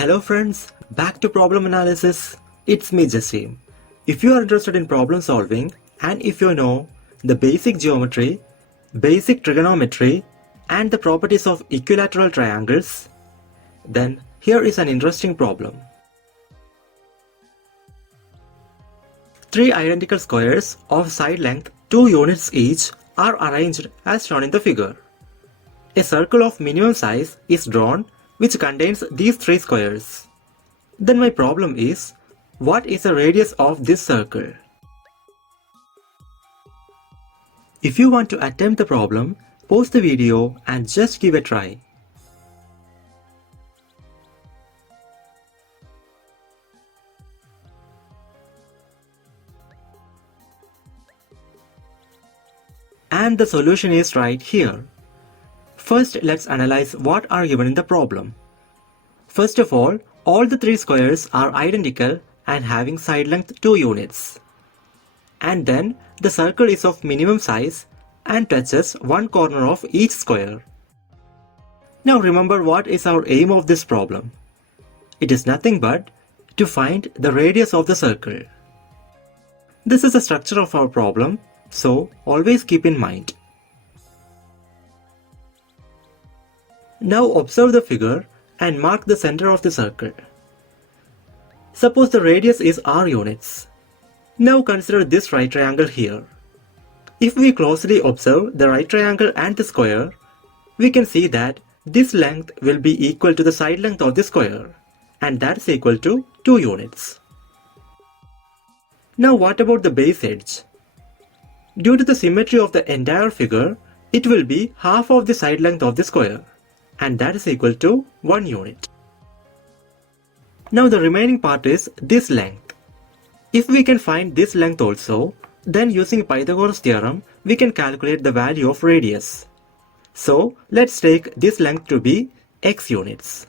Hello friends, back to problem analysis. It's me Jassim. If you are interested in problem solving and if you know the basic geometry, basic trigonometry and the properties of equilateral triangles, then here is an interesting problem. Three identical squares of side length 2 units each are arranged as shown in the figure. A circle of minimum size is drawn which contains these three squares. Then my problem is, what is the radius of this circle? If you want to attempt the problem, pause the video and just give a try. And the solution is right here. First, let's analyze what are given in the problem. First of all the three squares are identical and having side length 2 units. And then the circle is of minimum size and touches one corner of each square. Now remember what is our aim of this problem. It is nothing but to find the radius of the circle. This is the structure of our problem, so always keep in mind. Now observe the figure and mark the center of the circle. Suppose the radius is r units. Now consider this right triangle here. If we closely observe the right triangle and the square, we can see that this length will be equal to the side length of the square, and that's equal to 2 units. Now what about the base edge? Due to the symmetry of the entire figure, it will be half of the side length of the square, and that is equal to 1 unit. Now the remaining part is this length. If we can find this length also, then using Pythagoras theorem, we can calculate the value of radius. So let's take this length to be x units.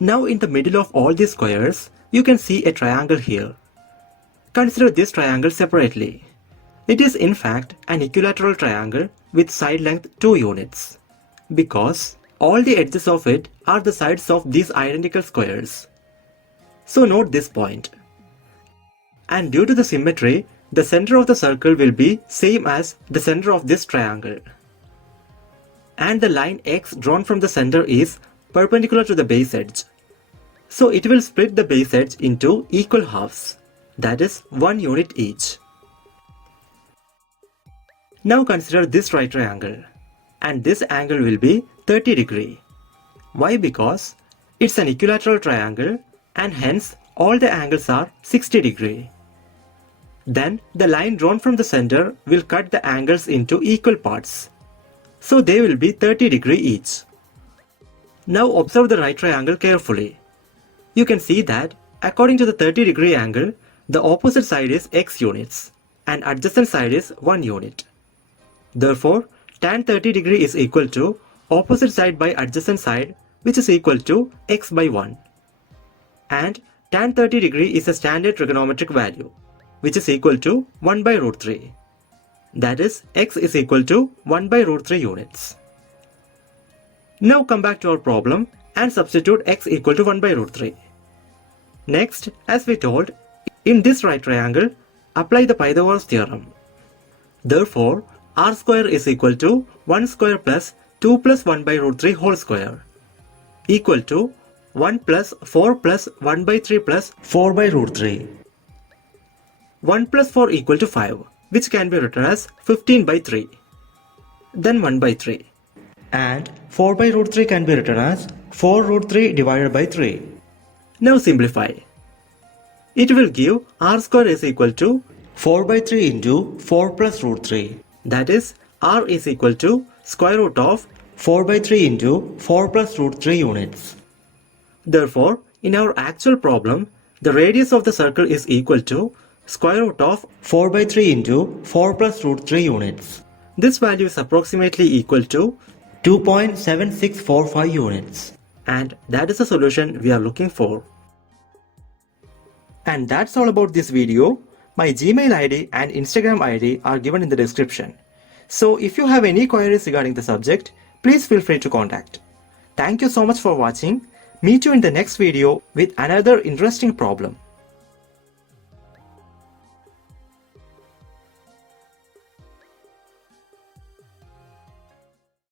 Now in the middle of all these squares, you can see a triangle here. Consider this triangle separately. It is in fact an equilateral triangle with side length 2 units. Because all the edges of it are the sides of these identical squares. So note this point. And due to the symmetry, the center of the circle will be same as the center of this triangle. And the line x drawn from the center is perpendicular to the base edge. So it will split the base edge into equal halves, that is 1 unit each. Now consider this right triangle. And this angle will be 30 degree. Why? Because it's an equilateral triangle and hence all the angles are 60 degree. Then the line drawn from the center will cut the angles into equal parts. So they will be 30 degree each. Now observe the right triangle carefully. You can see that according to the 30 degree angle, the opposite side is x units and adjacent side is 1 unit. Therefore, tan 30 degree is equal to opposite side by adjacent side, which is equal to x by 1. And tan 30 degree is a standard trigonometric value, which is equal to 1 by root 3. That is, x is equal to 1 by root 3 units. Now come back to our problem and substitute x equal to 1 by root 3. Next, as we told, in this right triangle, apply the Pythagoras theorem. Therefore, r square is equal to 1 square plus 2 plus 1 by root 3 whole square equal to 1 plus 4 plus 1 by 3 plus 4 by root 3. 1 plus 4 equal to 5, which can be written as 15 by 3. Then 1 by 3. And 4 by root 3 can be written as 4 root 3 divided by 3. Now simplify. It will give r square is equal to 4 by 3 into 4 plus root 3. That is, r is equal to square root of 4 by 3 into 4 plus root 3 units. Therefore, in our actual problem, the radius of the circle is equal to square root of 4 by 3 into 4 plus root 3 units. This value is approximately equal to 2.7645 units. And that is the solution we are looking for. And that's all about this video. My Gmail ID and Instagram ID are given in the description. So if you have any queries regarding the subject, please feel free to contact. Thank you so much for watching. Meet you in the next video with another interesting problem.